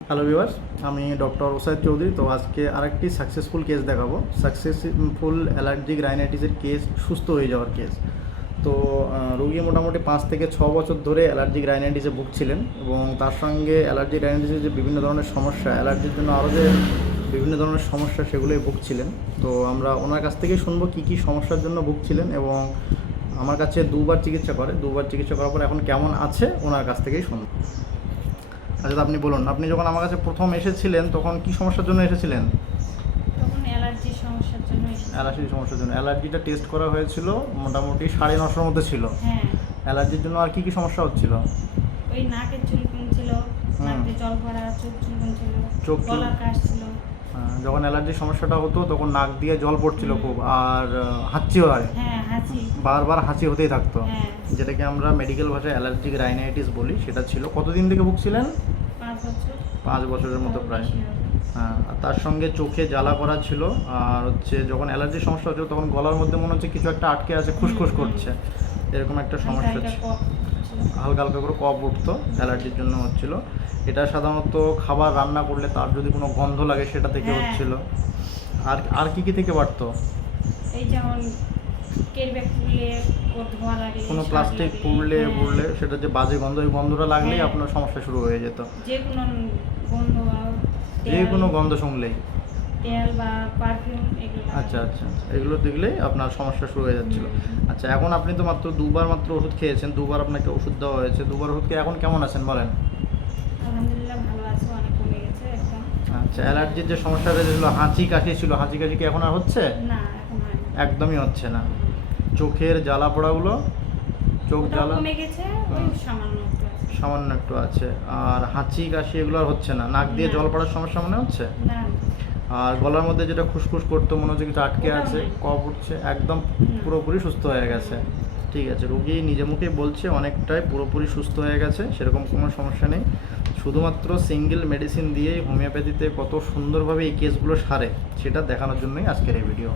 Hello viewers, আমি doctor Usaid Chowdhury. তো আজকে আরেকটি সাকসেসফুল কেস দেখাবো। সাকসেসফুল অ্যালার্জিক রাইনাইটিসের কেস, সুস্থ হয়ে যাওয়ার কেস। তো রোগী মোটামুটি 5 থেকে 6 বছর ধরে অ্যালার্জিক রাইনাইটিসে ভুগছিলেন এবং তার সঙ্গে অ্যালার্জিক রাইনাইটিসের যে বিভিন্ন ধরনের সমস্যা, অ্যালার্জির জন্য আরও যে বিভিন্ন ধরনের সমস্যা, সেগুলোই ভুগছিলেন। তো আমরা ওনার কাছ থেকেই শুনবো কী কী সমস্যার জন্য ভুগছিলেন এবং আমার কাছে দুবার চিকিৎসা করার পর এখন কেমন আছে ওনার কাছ থেকেই শুনবো। আচ্ছা, আপনি বলুন, আপনি যখন আমার কাছে প্রথম এসেছিলেন তখন কি সমস্যার জন্য এসেছিলেন? তখন অ্যালার্জির সমস্যার জন্য এসেছি। অ্যালার্জির সমস্যার জন্য। অ্যালার্জিটা টেস্ট করা হয়েছিল, মোটামুটি 9.5-এর মধ্যে ছিল। হ্যাঁ, অ্যালার্জির জন্য আর কি কি সমস্যা হচ্ছিল? ওই নাকের চুলকুনি ছিল, নাকে জল ভরা, চোখ চুলকুনি ছিল, চোখ- গলার কাশ ছিল। যখন অ্যালার্জির সমস্যাটা হতো তখন নাক দিয়ে জল পড়ছিল খুব, আর হাঁচিও হয়, হ্যাঁ, হাঁচি। বারবার হাঁচি হতেই থাকতো, হ্যাঁ, যেটাকে আমরা মেডিকেল ভাষায় অ্যালার্জিক রাইনাইটিস বলি। সেটা ছিল। কতদিন থেকে ভুগছিলেন? 5 বছর। 5 বছরের মতো প্রায়। বেশি হবে। হ্যাঁ, আর তার সঙ্গে চোখে জ্বালা করা ছিল। আর হচ্ছে যখন অ্যালার্জির সমস্যা হচ্ছিল তখন গলার মধ্যে মনে হচ্ছে কিছু একটা আটকে আছে, খুসখুস করছে, এরকম একটা সমস্যা হালকা ছিল। কফ ছিল। হালকা হালকা করে কফ উঠতো, অ্যালার্জির জন্য হচ্ছিল। এটা সাধারণত খাবার রান্না করলে তার যদি কোনো গন্ধ লাগে সেটা থেকে হ্যাঁ। হচ্ছিল। আর আর কি কি থেকে বাড়তো? এই যেমন কেরব্যাগ পুড়লে ওর ধোঁয়া লাগে, কোনো স্বাদ প্লাস্টিক লাগে। পুড়লে হ্যাঁ, পুড়লে সেটা যে বাজে গন্ধ, ওই গন্ধটা লাগলেই হ্যাঁ। আপনার সমস্যা শুরু হয়ে যেত। যে কোনো গন্ধ, যে কোনো গন্ধ শুনলেই। তেল বা পারফিউম এগুলো। আচ্ছা আচ্ছা আচ্ছা, এগুলো দেখলেই আপনার সমস্যা শুরু হয়ে যাচ্ছিল। আচ্ছা, এখন আপনি তো মাত্র দুবার ওষুধ খেয়েছেন, দুবার আপনাকে ওষুধ দেওয়া হয়েছে, দুবার ওষুধ খেয়ে এখন কেমন আছেন বলেন? আলহামদুলিল্লাহ ভালো আছে, অনেক কমে গেছে একদম। আচ্ছা, অ্যালার্জির যে সমস্যাটা ছিল, হাঁচি কাশি ছিল, হাঁচি কাশি কি এখন আর হচ্ছে? না, এখন হয় না। একদমই হচ্ছে না। চোখের জ্বালা পোড়াগুলো, চোখ ওটাও জ্বালা কমে গেছে, ওই সামান্য একটু আছে। সামান্য একটু আছে। আর হাঁচি কাশি এগুলো আর হচ্ছে না? নাক দিয়ে না। জল পড়ার সমস্যা মনে হচ্ছে? না, আর গলার মধ্যে যেটা খুসখুস করতো, মনে হচ্ছে কিছু আটকে ওটাও আছে, নেই। কফ উঠছে, একদম পুরোপুরি সুস্থ হয়ে গেছে। ঠিক আছে, রোগী নিজে মুখেই বলছে অনেকটাই পুরোপুরি সুস্থ হয়ে গেছে, সেরকম কোনো সমস্যা নেই। শুধুমাত্র সিঙ্গেল মেডিসিন দিয়েই হোমিওপ্যাথিতে কত সুন্দরভাবে এই কেসগুলো সারে সেটা দেখানোর জন্যই আজকের এই ভিডিও।